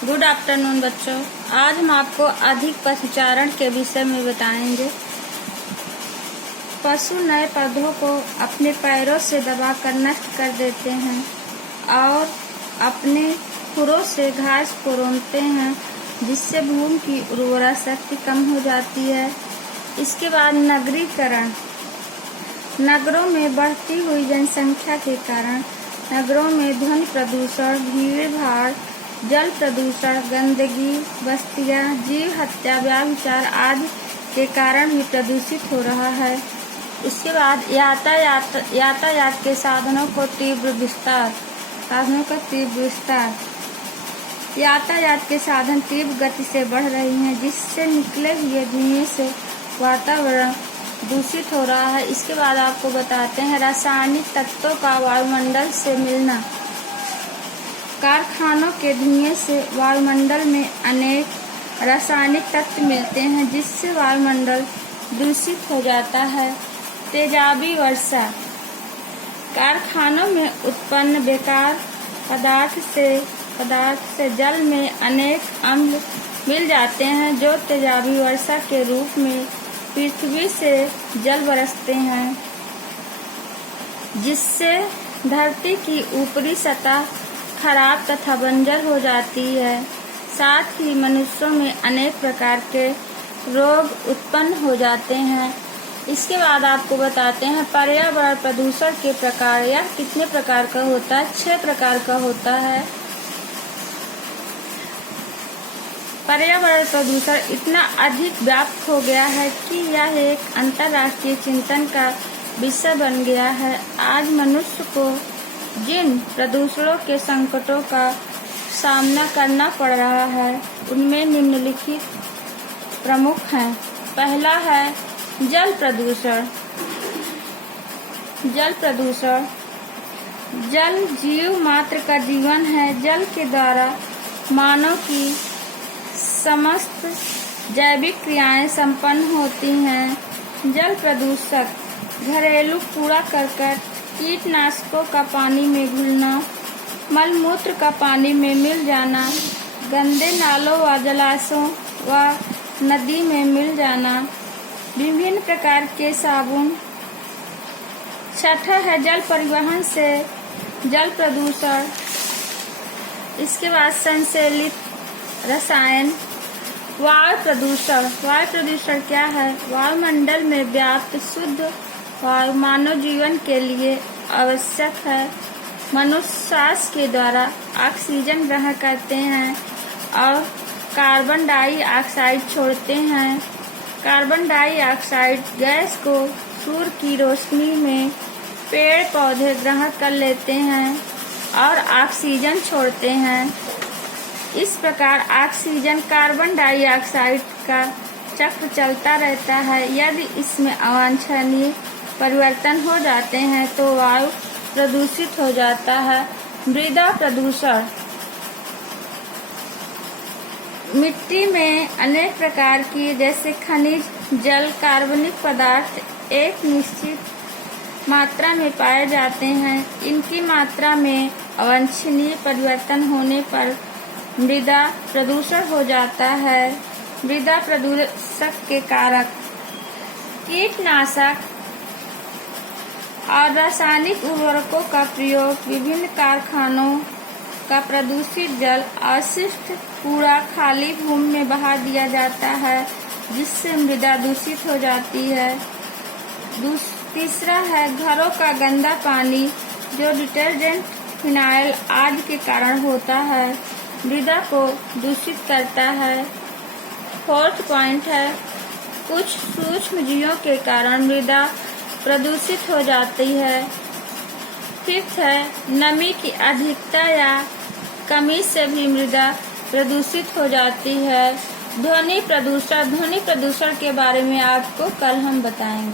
Good afternoon बच्चों। आज हम आपको अधिक पशुचारण के विषय में बताएंगे। पशु नए पौधों को अपने पैरों से दबाकर नष्ट कर देते हैं और अपने खुरों से घास को रौंदते हैं, जिससे भूमि की उर्वरा शक्ति कम हो जाती है। इसके बाद नगरीकरण। नगरों में बढ़ती हुई जनसंख्या के कारण नगरों में ध्वनि प्रदूषण, भीड़ भाड़, जल प्रदूषण, गंदगी, बस्तियां, जीव हत्या, व्यभिचार आदि के कारण भी प्रदूषित हो रहा है। उसके बाद यातायात के साधनों का तीव्र विस्तार। यातायात के साधन तीव्र गति से बढ़ रही हैं, जिससे निकले हुए धुएं से वातावरण दूषित हो रहा है। इसके बाद आपको बताते हैं रासायनिक तत्वों का वायुमंडल से मिलना। कारखानों के धुएं से वायुमंडल में अनेक रासायनिक तत्व मिलते हैं, जिससे वायुमंडल दूषित हो जाता है। तेजाबी वर्षा। कारखानों में उत्पन्न बेकार पदार्थ से जल में अनेक अम्ल मिल जाते हैं, जो तेजाबी वर्षा के रूप में पृथ्वी से जल बरसते हैं, जिससे धरती की ऊपरी सतह खराब तथा बंजर हो जाती है। साथ ही मनुष्यों में अनेक प्रकार के रोग उत्पन्न हो जाते हैं। इसके बाद आपको बताते हैं पर्यावरण प्रदूषण के प्रकार। यह कितने प्रकार का होता है? 6 प्रकार का होता है। पर्यावरण प्रदूषण इतना अधिक व्याप्त हो गया है कि यह एक अंतर्राष्ट्रीय चिंतन का विषय बन गया है। आज मनुष्य को जिन प्रदूषणों के संकटों का सामना करना पड़ रहा है, उनमें निम्नलिखित प्रमुख हैं। पहला है जल प्रदूषण। जल जीव मात्र का जीवन है। जल के द्वारा मानव की समस्त जैविक क्रियाएं संपन्न होती हैं। जल प्रदूषक घरेलू कूड़ा करकट, कीटनाशकों का पानी में घुलना, मलमूत्र का पानी में मिल जाना, गंदे नालों व जलाशयों व नदी में मिल जाना, विभिन्न प्रकार के साबुन। छठा है जल परिवहन से जल प्रदूषण। इसके बाद संश्लेषित रसायन। वायु प्रदूषण क्या है? वायुमंडल में व्याप्त शुद्ध वायु मानव जीवन के लिए आवश्यक है। मनुष्य श्वास के द्वारा ऑक्सीजन ग्रहण करते हैं और कार्बन डाइऑक्साइड छोड़ते हैं। कार्बन डाइऑक्साइड गैस को सूर्य की रोशनी में पेड़ पौधे ग्रहण कर लेते हैं और ऑक्सीजन छोड़ते हैं। इस प्रकार ऑक्सीजन कार्बन डाइऑक्साइड का चक्र चलता रहता है। यदि इसमें अवांछनीय परिवर्तन हो जाते हैं तो वायु प्रदूषित हो जाता है। मृदा प्रदूषण। मिट्टी में अनेक प्रकार की जैसे खनिज, जल, कार्बनिक पदार्थ एक निश्चित मात्रा में पाए जाते हैं। इनकी मात्रा में अवांछनीय परिवर्तन होने पर मृदा प्रदूषण हो जाता है। मृदा प्रदूषक के कारक कीटनाशक और रासायनिक उर्वरकों का प्रयोग, विभिन्न कारखानों का प्रदूषित जल, अवशिष्ट कूड़ा खाली भूमि में बहा दिया जाता है, जिससे मृदा दूषित हो जाती है। तीसरा है घरों का गंदा पानी, जो डिटर्जेंट, फिनाइल आदि के कारण होता है, मृदा को दूषित करता है। 4th पॉइंट है कुछ सूक्ष्म जीवों के कारण मृदा प्रदूषित हो जाती है। 5th है नमी की अधिकता या कमी से भी मृदा प्रदूषित हो जाती है। ध्वनि प्रदूषण के बारे में आपको कल हम बताएंगे।